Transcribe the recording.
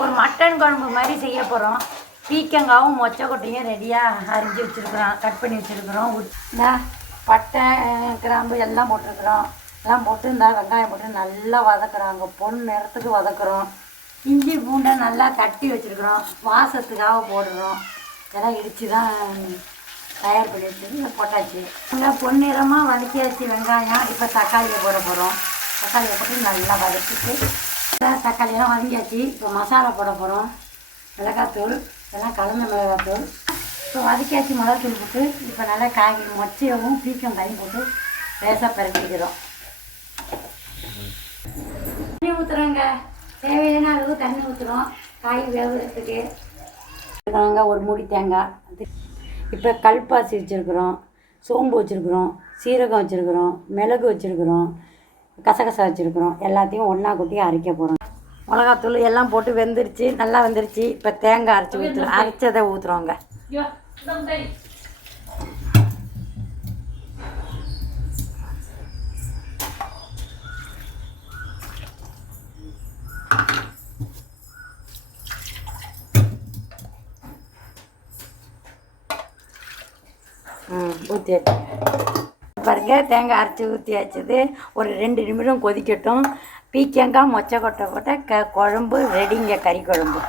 ஒரு மட்டன் குழம்பு மாதிரி செய்ய போகிறோம். பீக்கங்காவும் மொச்சக்கொட்டையும் ரெடியாக அரிஞ்சு வச்சுருக்குறோம், கட் பண்ணி வச்சுருக்குறோம். இந்த பட்டை கிராம்பு எல்லாம் போட்டிருக்குறோம். எல்லாம் போட்டு இந்த வெங்காயம் போட்டு நல்லா வதக்குறாங்க, பொன் நிறத்துக்கு வதக்குறோம். இஞ்சி பூண்டை நல்லா தட்டி வச்சுருக்குறோம், வாசத்துக்காக போடுறோம். இதெல்லாம் இடித்து தான் தயார் பண்ணி வச்சுட்டு போட்டாச்சு. நல்லா பொன்னிறமாக வதக்கியாச்சு வெங்காயம். இப்போ தக்காளியை போட போகிறோம். தக்காளியை போட்டு நல்லா வதக்கிட்டு தக்காளியெல்லாம் வதங்கியாச்சு. இப்போ மசாலா போட போகிறோம். மிளகாத்தூள், இதெல்லாம் கலந்த மிளகாத்தூள். இப்போ வதக்கியாச்சு மிளகாத்தூள் போட்டு இப்போ நல்லா மொச்சையவும் பீக்கங்காயும் போட்டு லேசாக பரட்டிக்கிறோம். தண்ணி ஊற்றுறோங்க, தேவையான அளவு தண்ணி ஊற்றுறோம் காய் வேகிறதுக்கு. ஒரு மூடி தேங்காய். இப்போ கல்பாசி வச்சுருக்குறோம், சோம்பு வச்சுருக்குறோம், சீரகம் வச்சுருக்குறோம், மிளகு வச்சுருக்குறோம், கசகசா வச்சுருக்குறோம். எல்லாத்தையும் ஒன்றா கொட்டி அரைக்க போகிறோம். மிளகாத்தூள் எல்லாம் போட்டு வெந்துருச்சு, நல்லா வெந்துருச்சு. இப்போ தேங்காய் அரைச்சதை ஊற்றுறோங்க. ஊற்றியாச்சு பாருங்க, தேங்காய் அரைச்சி ஊற்றியாச்சது. ஒரு 2 நிமிடம் கொதிக்கட்டும். பீக்கங்காய் மொச்சக்கொட்டை போட்ட குழம்பு ரெடிங்க, கறி குழம்பு.